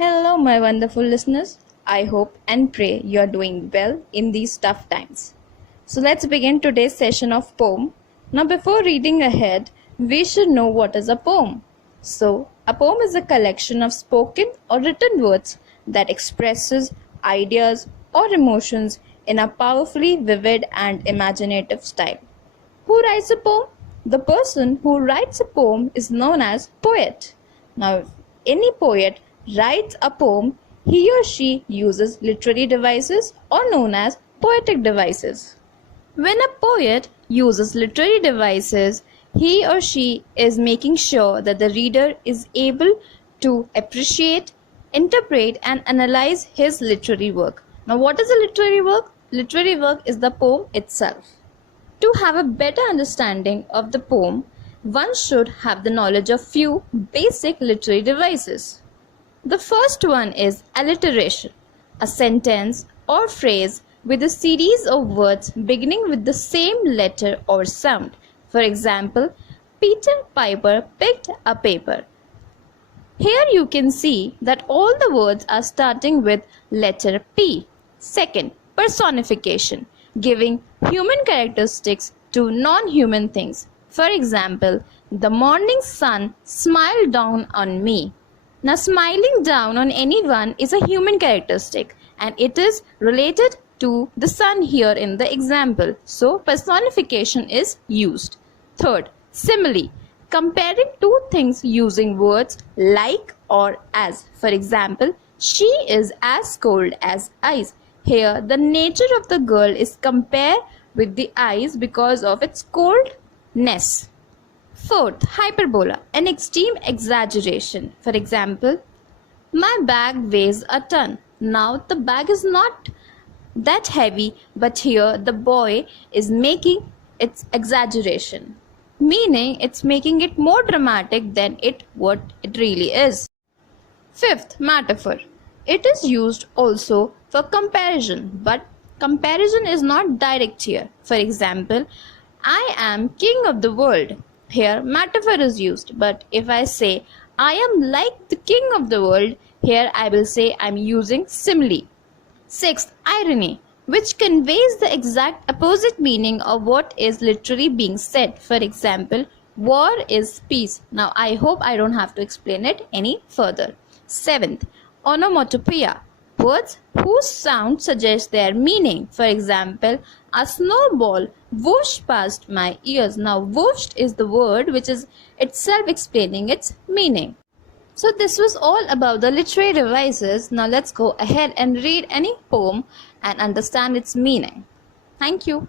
Hello, my wonderful listeners. I hope and pray you are doing well in these tough times. So, let's begin today's session of poem. Now, before reading ahead, we should know what is a poem. So, a poem is a collection of spoken or written words that expresses ideas or emotions in a powerfully vivid and imaginative style. Who writes a poem? The person who writes a poem is known as poet. Now, if any poet writes a poem, he or she uses literary devices or known as poetic devices. When a poet uses literary devices, he or she is making sure that the reader is able to appreciate, interpret, and analyze his literary work. Now, what is a literary work? Literary work is the poem itself. To have a better understanding of the poem, one should have the knowledge of few basic literary devices. The first one is alliteration, a sentence or phrase with a series of words beginning with the same letter or sound. For example, Peter Piper picked a paper. Here you can see that all the words are starting with letter P. Second, personification, giving human characteristics to non-human things. For example, the morning sun smiled down on me. Now, smiling down on anyone is a human characteristic and it is related to the sun here in the example. So, personification is used. Third, simile, comparing two things using words like or as. For example, she is as cold as ice. Here, the nature of the girl is compared with the ice because of its coldness. Fourth, hyperbola, an extreme exaggeration. For example, my bag weighs a ton. Now the bag is not that heavy, but here the boy is making its exaggeration, meaning it's making it more dramatic than what it really is. Fifth, metaphor. It is used also for comparison, but comparison is not direct here. For example, I am king of the world. Here, metaphor is used, but if I say, I am like the king of the world, here I will say I am using simile. Sixth, irony, which conveys the exact opposite meaning of what is literally being said. For example, war is peace. Now, I hope I don't have to explain it any further. Seventh, onomatopoeia, words whose sound suggests their meaning. For example, a snowball whooshed past my ears. Now, whooshed is the word which is itself explaining its meaning. So, this was all about the literary devices. Now, let's go ahead and read any poem and understand its meaning. Thank you.